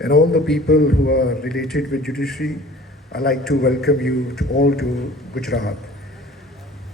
and all the people who are related with judiciary, I like to welcome you to all to Gujarat.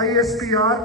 ISPR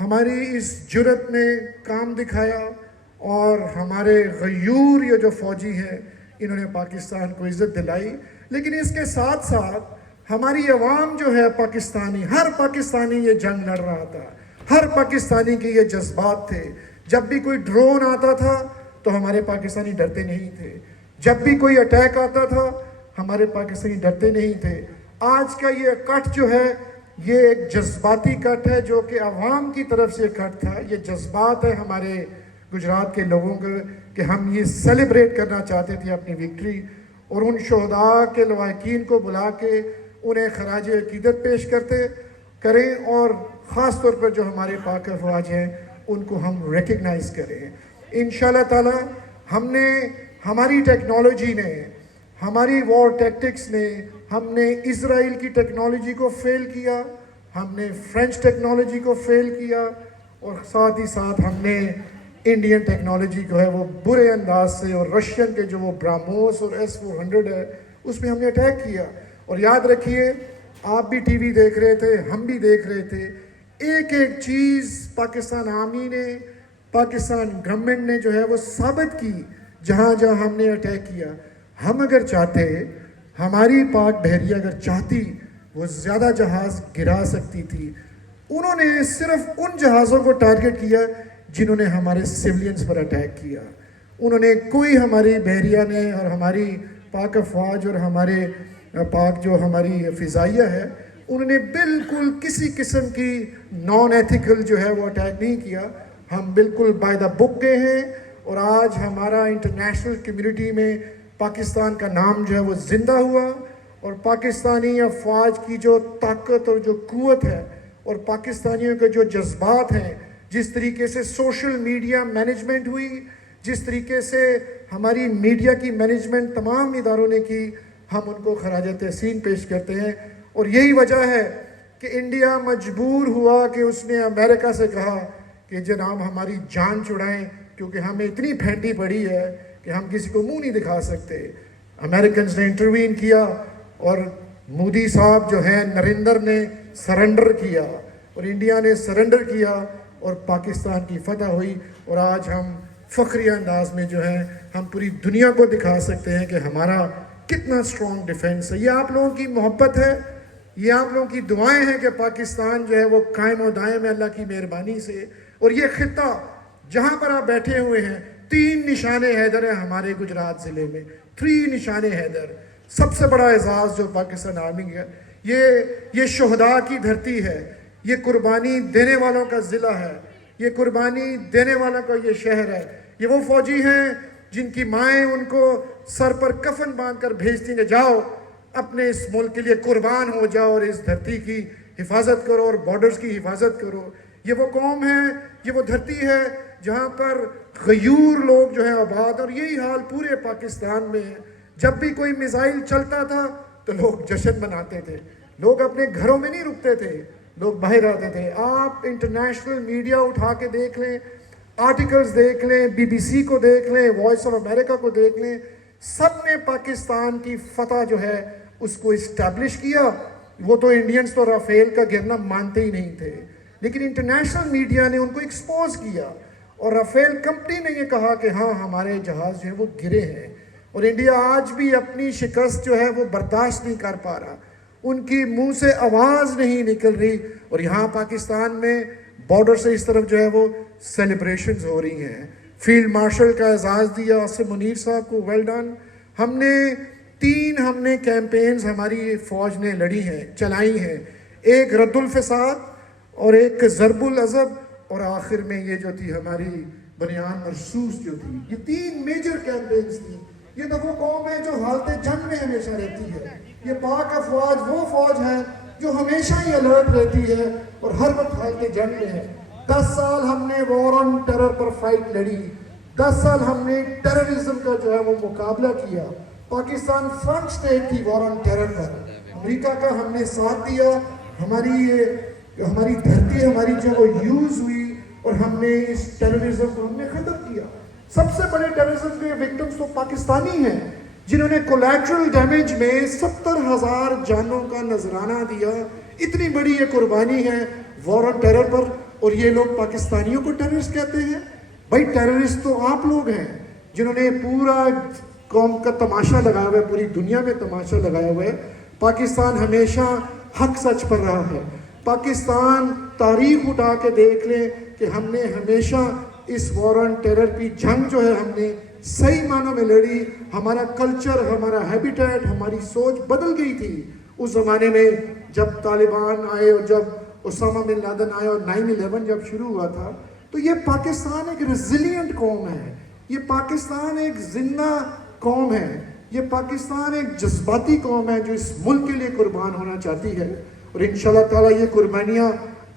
ہماری اس جرت نے کام دکھایا اور ہمارے غیور یہ جو فوجی ہیں انہوں نے پاکستان کو عزت دلائی. لیکن اس کے ساتھ ساتھ ہماری عوام جو ہے پاکستانی، ہر پاکستانی یہ جنگ لڑ رہا تھا، ہر پاکستانی کے یہ جذبات تھے. جب بھی کوئی ڈرون آتا تھا تو ہمارے پاکستانی ڈرتے نہیں تھے، جب بھی کوئی اٹیک آتا تھا ہمارے پاکستانی ڈرتے نہیں تھے. آج کا یہ کٹ جو ہے یہ ایک جذباتی کٹ ہے، جو کہ عوام کی طرف سے کٹ تھا. یہ جذبات ہے ہمارے گجرات کے لوگوں کے کہ ہم یہ سیلیبریٹ کرنا چاہتے تھے اپنی وکٹری، اور ان شہداء کے لواحقین کو بلا کے انہیں خراج عقیدت پیش کریں، اور خاص طور پر جو ہمارے پاک افواج ہیں ان کو ہم ریکگنائز کریں. انشاءاللہ تعالی ہماری ٹیکنالوجی نے، ہماری وار ٹیکٹکس نے، ہم نے اسرائیل کی ٹیکنالوجی کو فیل کیا، ہم نے فرینچ ٹیکنالوجی کو فیل کیا، اور ساتھ ہی ساتھ ہم نے انڈین ٹیکنالوجی کو ہے وہ برے انداز سے، اور رشین کے جو وہ براموس اور S-400 ہے اس میں ہم نے اٹیک کیا. اور یاد رکھیے، آپ بھی ٹی وی دیکھ رہے تھے، ہم بھی دیکھ رہے تھے، ایک ایک چیز پاکستان آرمی نے، پاکستان گورنمنٹ نے جو ہے وہ ثابت کی جہاں جہاں ہم نے اٹیک کیا. ہم اگر چاہتے، ہماری پاک بحریہ اگر چاہتی وہ زیادہ جہاز گرا سکتی تھی. انہوں نے صرف ان جہازوں کو ٹارگٹ کیا جنہوں نے ہمارے سیولینز پر اٹیک کیا. انہوں نے کوئی، ہماری بحریہ نے اور ہماری پاک افواج اور ہمارے پاک جو ہماری فضائیہ ہے انہوں نے بالکل کسی قسم کی نان ایتھیکل جو ہے وہ اٹیک نہیں کیا. ہم بالکل بائی دا بک گئے ہیں، اور آج ہمارا انٹرنیشنل کمیونٹی میں پاکستان کا نام جو ہے وہ زندہ ہوا، اور پاکستانی افواج کی جو طاقت اور جو قوت ہے اور پاکستانیوں کے جو جذبات ہیں، جس طریقے سے سوشل میڈیا مینجمنٹ ہوئی، جس طریقے سے ہماری میڈیا کی مینجمنٹ تمام اداروں نے کی، ہم ان کو خراج تحسین پیش کرتے ہیں. اور یہی وجہ ہے کہ انڈیا مجبور ہوا کہ اس نے امریکہ سے کہا کہ جناب ہماری جان چھڑائیں، کیونکہ ہمیں اتنی پھینٹی پڑی ہے کہ ہم کسی کو منہ نہیں دکھا سکتے. امریکنز نے انٹروین کیا، اور مودی صاحب جو ہیں، نریندر نے سرنڈر کیا، اور انڈیا نے سرنڈر کیا، اور پاکستان کی فتح ہوئی. اور آج ہم فخری انداز میں جو ہے ہم پوری دنیا کو دکھا سکتے ہیں کہ ہمارا کتنا اسٹرانگ ڈیفنس ہے. یہ آپ لوگوں کی محبت ہے، یہ آپ لوگوں کی دعائیں ہیں کہ پاکستان جو ہے وہ قائم و دائم ہے اللہ کی مہربانی سے. اور یہ خطہ جہاں پر آپ بیٹھے ہوئے ہیں، 3 نشان حیدر ہیں ہمارے گجرات ضلع میں، 3 نشان حیدر. سب سے بڑا اعزاز جو پاکستان آرمی کا، یہ شہداء کی دھرتی ہے، یہ قربانی دینے والوں کا ضلع ہے، یہ قربانی دینے والوں کا یہ شہر ہے. یہ وہ فوجی ہیں جن کی مائیں ان کو سر پر کفن باندھ کر بھیجتی ہیں کہ جاؤ اپنے اس ملک کے لیے قربان ہو جاؤ، اور اس دھرتی کی حفاظت کرو، اور بارڈرز کی حفاظت کرو. یہ وہ قوم ہے، یہ وہ دھرتی ہے جہاں پر غیور لوگ جو ہیں آباد. اور یہی حال پورے پاکستان میں ہے. جب بھی کوئی میزائل چلتا تھا تو لوگ جشن مناتے تھے، لوگ اپنے گھروں میں نہیں رکتے تھے، لوگ باہر آتے تھے. آپ انٹرنیشنل میڈیا اٹھا کے دیکھ لیں، آرٹیکلز دیکھ لیں، BBC کو دیکھ لیں، وائس آف امریکہ کو دیکھ لیں، سب نے پاکستان کی فتح جو ہے اس کو اسٹیبلش کیا. وہ تو انڈینز تو رافیل کا گرنا مانتے ہی نہیں تھے، لیکن انٹرنیشنل میڈیا نے ان کو ایکسپوز کیا، اور رافیل کمپنی نے یہ کہا کہ ہاں ہمارے جہاز جو ہے وہ گرے ہیں. اور انڈیا آج بھی اپنی شکست جو ہے وہ برداشت نہیں کر پا رہا، ان کی منہ سے آواز نہیں نکل رہی. اور یہاں پاکستان میں بارڈر سے اس طرف جو ہے وہ سیلیبریشنز ہو رہی ہیں. فیلڈ مارشل کا اعزاز دیا عاصم منیر صاحب کو، ویل ڈن. ہم نے 3 کیمپینز ہماری فوج نے لڑی ہیں، چلائی ہیں. ایک رد الفساد، اور ایک ضرب العضب، اور آخر میں یہ جو تھی ہماری بنیان مرصوص جو تھی. یہ 3 میجر کیمپینز تھی. یہ تو وہ قوم ہے جو حالت جنگ میں ہمیشہ رہتی ہے. یہ پاک افواج وہ فوج ہے جو ہمیشہ ہی الرٹ رہتی ہے اور ہر وقت حالت جنگ میں ہے. 10 سال ہم نے وار آن ٹیرر پر فائٹ لڑی، 10 سال ہم نے ٹیررزم کا جو ہے وہ مقابلہ کیا. پاکستان فرنٹ سٹیٹ تھی وار آن ٹیرر پر. امریکہ کا ہم نے ساتھ دیا، ہماری دھرتی ہماری جو وہ یوز ہوئی، اور ہم نے اس ٹیررزم کو ہم نے ختم کیا. سب سے بڑے ٹیررزم کے وکٹمز تو پاکستانی ہیں جنہوں نے کولیٹرل ڈیمیج میں 70,000 جانوں کا نذرانہ دیا. اتنی بڑی یہ قربانی ہے وار آن ٹیرر پر. اور یہ لوگ پاکستانیوں کو ٹیررسٹ کہتے ہیں. بھائی ٹیررسٹ تو آپ لوگ ہیں جنہوں نے پورا قوم کا تماشا لگایا ہوا ہے, پوری دنیا میں تماشا لگایا ہوا ہے. پاکستان ہمیشہ حق سچ پر رہا ہے. پاکستان تاریخ اٹھا کے دیکھ لیں کہ ہم نے ہمیشہ اس وار آن ٹیرر کی جنگ جو ہے ہم نے صحیح معنوں میں لڑی. ہمارا کلچر, ہمارا ہیبیٹیٹ, ہماری سوچ بدل گئی تھی اس زمانے میں جب طالبان آئے اور جب اسامہ بن لادن آئے اور 9/11 جب شروع ہوا تھا. تو یہ پاکستان ایک ریزیلینٹ قوم ہے, یہ پاکستان ایک زندہ قوم ہے, یہ پاکستان ایک جذباتی قوم ہے جو اس ملک کے لیے قربان ہونا چاہتی ہے. اور انشاءاللہ تعالیٰ یہ قربانیاں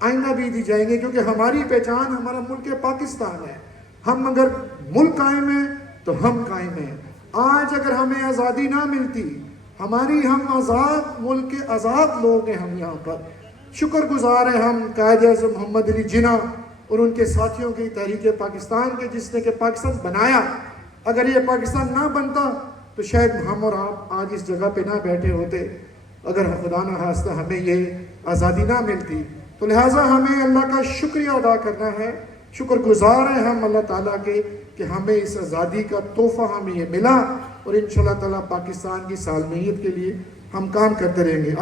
آئندہ بھی دی جائیں گے, کیونکہ ہماری پہچان ہمارا ملک پاکستان ہے. ہم اگر ملک قائم ہیں تو ہم قائم ہیں. آج اگر ہمیں آزادی نہ ملتی, ہم آزاد ملک کے آزاد لوگ ہیں. ہم یہاں پر شکر گزار ہیں ہم قائد اعظم محمد علی جناح اور ان کے ساتھیوں کی تحریک پاکستان کے, جس نے کہ پاکستان بنایا. اگر یہ پاکستان نہ بنتا تو شاید ہم اور آپ آج اس جگہ پہ نہ بیٹھے ہوتے, اگر خدا نہ خواستہ ہمیں یہ آزادی نہ ملتی. تو لہٰذا ہمیں اللہ کا شکریہ ادا کرنا ہے. شکر گزار ہیں ہم اللہ تعالیٰ کے کہ ہمیں اس آزادی کا تحفہ ہمیں یہ ملا, اور انشاءاللہ تعالیٰ پاکستان کی سالمیت کے لیے ہم کام کرتے رہیں گے.